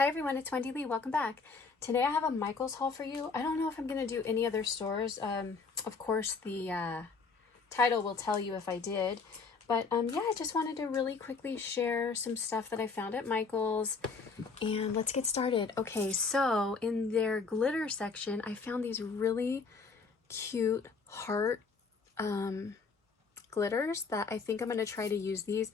Hi everyone, it's Wendy Lee. Welcome back. Today I have a Michaels haul for you. I don't know if I'm going to do any other stores. Of course, the title will tell you if I did. But yeah, I just wanted to really quickly share some stuff that I found at Michaels. And let's get started. Okay, so in their glitter section, I found these really cute heart glitters that I think I'm going to try to use these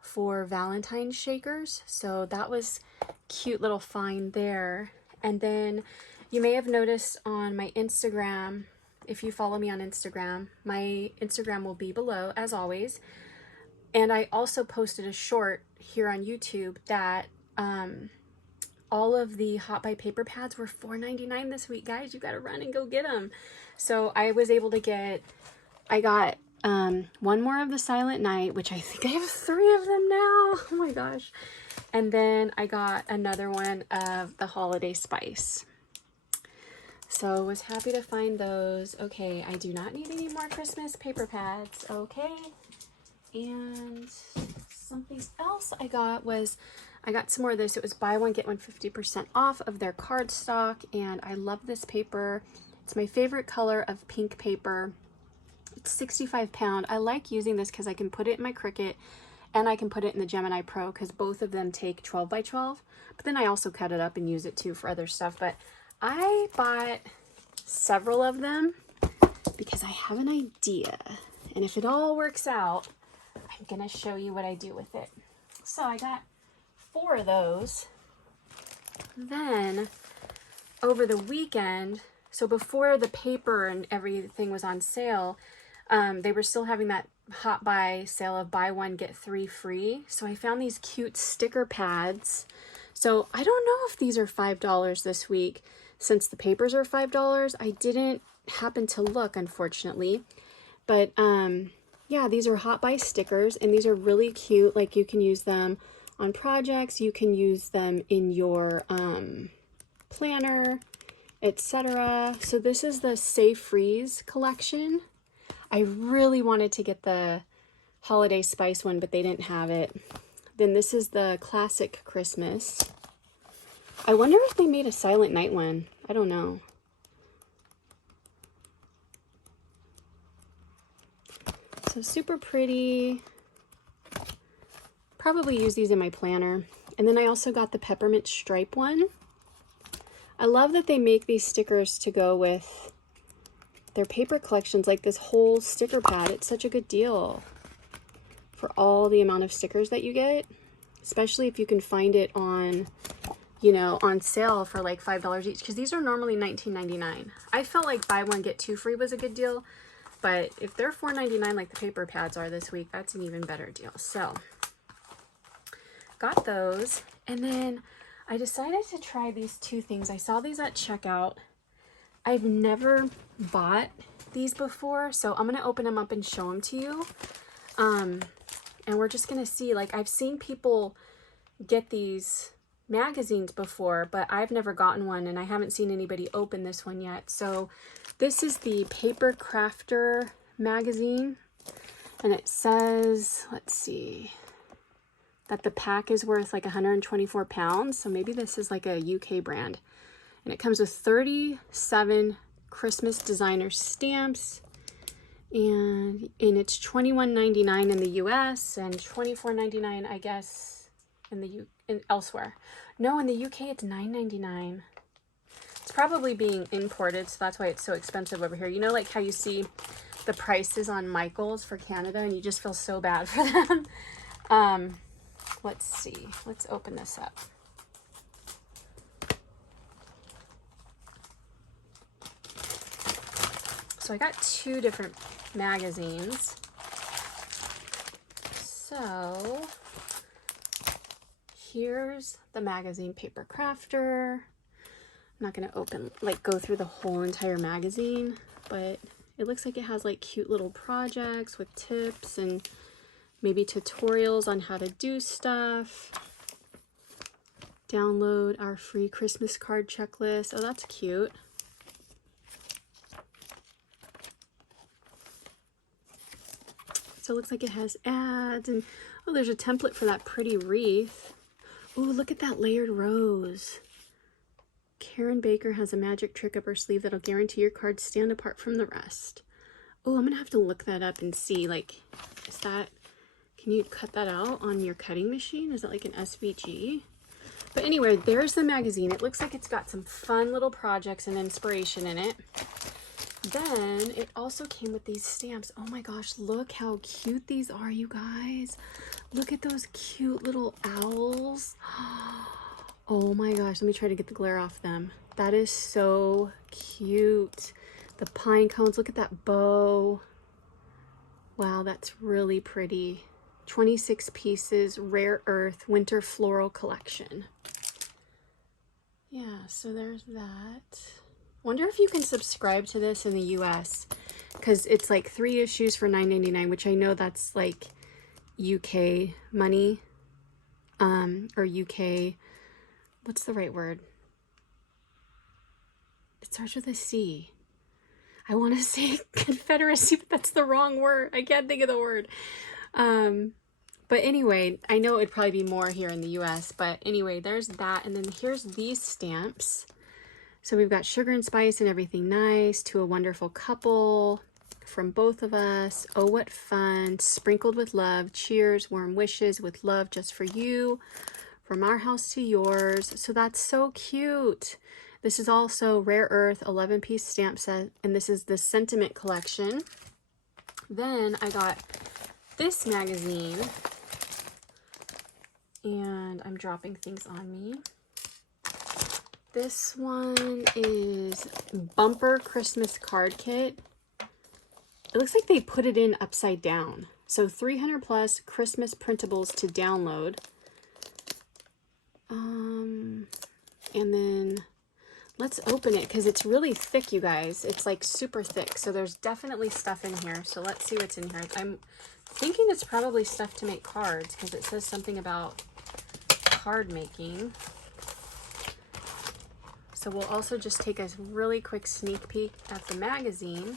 for Valentine's shakers. So that was cute little find there. And then you may have noticed on my Instagram, if you follow me on Instagram, my Instagram will be below as always. And I also posted a short here on YouTube that all of the Hot Buy paper pads were $4.99 this week, guys. You gotta run and go get them. So I was able to get, I got one more of the Silent Night, which I think I have 3 of them now. Oh my gosh. And then I got another one of the Holiday Spice. So I was happy to find those. Okay, I do not need any more Christmas paper pads. Okay. And something else I got was, I got some more of this. It was buy one, get one 50% off of their cardstock. And I love this paper. It's my favorite color of pink paper. It's 65 pound. I like using this because I can put it in my Cricut and I can put it in the Gemini Pro because both of them take 12 by 12. But then I also cut it up and use it too for other stuff. But I bought several of them because I have an idea. And if it all works out, I'm going to show you what I do with it. So I got 4 of those. Then over the weekend, so before the paper and everything was on sale, they were still having that Hot Buy sale of buy one, get 3 free. So I found these cute sticker pads. So I don't know if these are $5 this week since the papers are $5. I didn't happen to look, unfortunately. But yeah, these are Hot Buy stickers and these are really cute. Like you can use them on projects. You can use them in your planner, etc. So this is the Save Freeze collection. I really wanted to get the Holiday Spice one, but they didn't have it. Then this is the Classic Christmas. I wonder if they made a Silent Night one. I don't know. So super pretty. Probably use these in my planner. And then I also got the Peppermint Stripe one. I love that they make these stickers to go with their paper collections, like this whole sticker pad. It's such a good deal for all the amount of stickers that you get, especially if you can find it on, you know, on sale for like $5 each, because these are normally $19.99. I felt like buy one, get 2 free was a good deal, but if they're $4.99 like the paper pads are this week, that's an even better deal. So got those. And then I decided to try these 2 things. I saw these at checkout. I've never bought these before, so I'm gonna open them up and show them to you. And we're just gonna see, like, I've seen people get these magazines before, but I've never gotten one and I haven't seen anybody open this one yet. So this is the Papercrafter Magazine, and it says, let's see, that the pack is worth like 124 pounds. So maybe this is like a UK brand. And it comes with 37 Christmas designer stamps. And it's $21.99 in the US and $24.99, I guess, in elsewhere. No, in the UK it's $9.99. It's probably being imported, so that's why it's so expensive over here. You know, like how you see the prices on Michaels for Canada and you just feel so bad for them. Let's see. Let's open this up. So I got 2 different magazines. So here's the magazine Papercrafter. I'm not going to go through the whole entire magazine, but it looks like it has like cute little projects with tips and maybe tutorials on how to do stuff. Download our free Christmas card checklist. Oh, that's cute. So it looks like it has ads and, oh, there's a template for that pretty wreath. Ooh, look at that layered rose. Karen Baker has a magic trick up her sleeve that'll guarantee your cards stand apart from the rest. Oh, I'm gonna have to look that up and see, like, is that, can you cut that out on your cutting machine? Is that like an SVG? But anyway, there's the magazine. It looks like it's got some fun little projects and inspiration in it. Then it also came with these stamps. Oh my gosh, look how cute these are, you guys. Look at those cute little owls. Oh my gosh, let me try to get the glare off them. That is so cute. The pine cones, look at that bow. Wow, that's really pretty. 26 pieces, Rare Earth Winter Floral Collection. Yeah, so there's that. Wonder if you can subscribe to this in the US, because it's like 3 issues for $9.99, which I know that's like UK money, or UK, what's the right word? It starts with a C. I want to say Confederacy, but that's the wrong word. I can't think of the word. But anyway, I know it'd probably be more here in the US, but anyway, there's that. And then here's these stamps. So we've got Sugar and Spice and Everything Nice, To a Wonderful Couple, From Both of Us, Oh What Fun, Sprinkled with Love, Cheers, Warm Wishes, With Love Just for You, From Our House to Yours. So that's so cute. This is also Rare Earth 11-piece stamp set, and this is the Sentiment collection. Then I got this magazine, and I'm dropping things on me. This one is Bumper Christmas Card Kit. It looks like they put it in upside down. So 300 plus Christmas printables to download. And then let's open it because it's really thick, you guys. It's like super thick. So there's definitely stuff in here. So let's see what's in here. I'm thinking it's probably stuff to make cards because it says something about card making. So we'll also just take a really quick sneak peek at the magazine.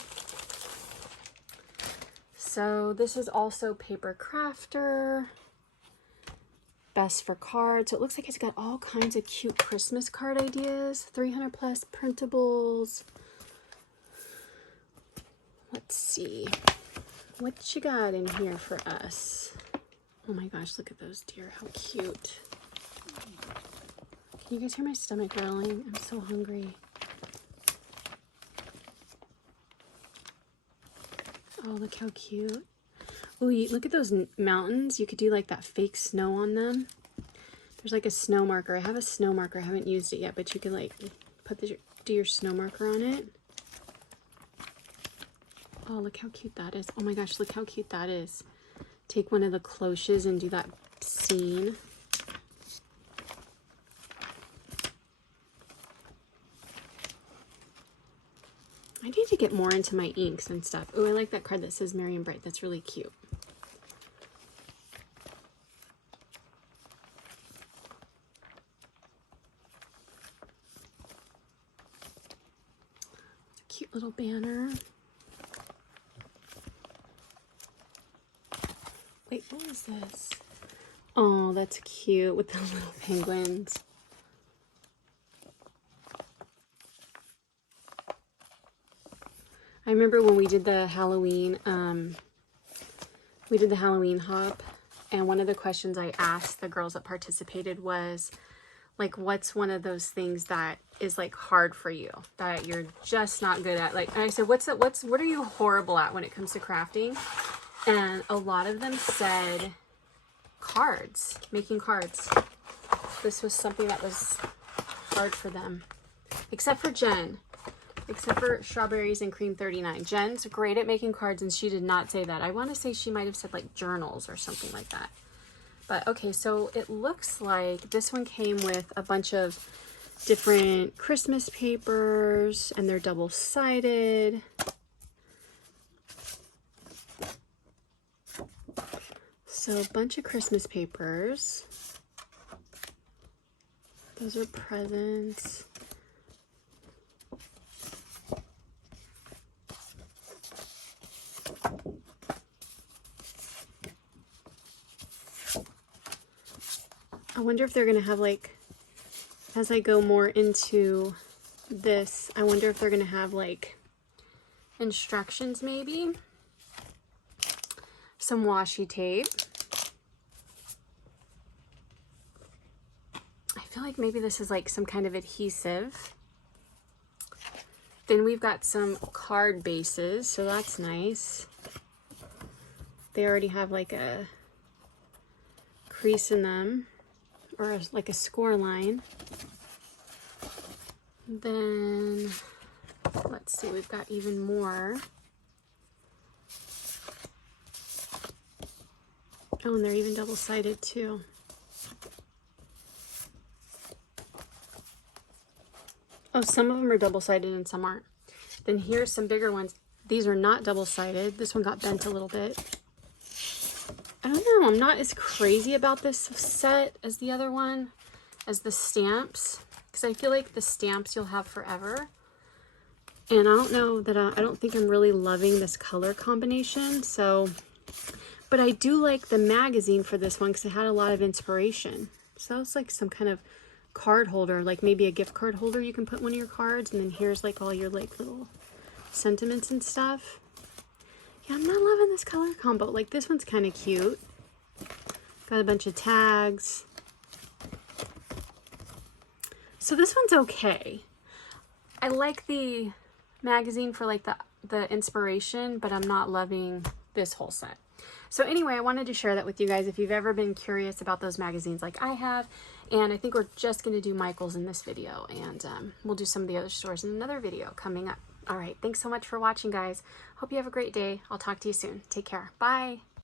So this is also Papercrafter, Best for Cards. So it looks like it's got all kinds of cute Christmas card ideas, 300 plus printables. Let's see, what you got in here for us? Oh my gosh, look at those deer, how cute. Can you guys hear my stomach growling? I'm so hungry. Oh, look how cute. Oh, look at those mountains. You could do like that fake snow on them. There's like a snow marker. I have a snow marker. I haven't used it yet, but you can like do your snow marker on it. Oh, look how cute that is. Oh my gosh, look how cute that is. Take one of the cloches and do that scene. I need to get more into my inks and stuff. Oh, I like that card that says Merry and Bright. That's really cute. Cute little banner. Wait, what is this? Oh, that's cute with the little penguins. I remember when we did the Halloween, hop, and one of the questions I asked the girls that participated was, like, what's one of those things that is like hard for you that you're just not good at? Like, and I said, what are you horrible at when it comes to crafting? And a lot of them said cards, making cards. This was something that was hard for them, except for Jen. Except for Strawberries and Cream 39. Jen's great at making cards, and she did not say that. I want to say she might have said like journals or something like that. But okay, so it looks like this one came with a bunch of different Christmas papers, and they're double-sided. So a bunch of Christmas papers. Those are presents. I wonder if they're gonna have like, as I go more into this, I wonder if they're gonna have like instructions maybe. Some washi tape. I feel like maybe this is like some kind of adhesive. Then we've got some card bases, so that's nice. They already have like a crease in them, or like a score line. Then, let's see, we've got even more. Oh, and they're even double-sided too. Oh, some of them are double-sided and some aren't. Then here's some bigger ones. These are not double-sided. This one got bent a little bit. I don't know, I'm not as crazy about this set as the other one, as the stamps, because I feel like the stamps you'll have forever. And I don't know that I don't think I'm really loving this color combination, so, but I do like the magazine for this one because it had a lot of inspiration. So it's like some kind of card holder, like maybe a gift card holder you can put one of your cards, and then here's like all your like little sentiments and stuff. Yeah, I'm not loving this color combo. Like this one's kind of cute. Got a bunch of tags. So this one's okay. I like the magazine for like the inspiration, but I'm not loving this whole set. So anyway, I wanted to share that with you guys if you've ever been curious about those magazines like I have. And I think we're just going to do Michael's in this video, and we'll do some of the other stores in another video coming up. All right, thanks so much for watching, guys. Hope you have a great day. I'll talk to you soon. Take care. Bye.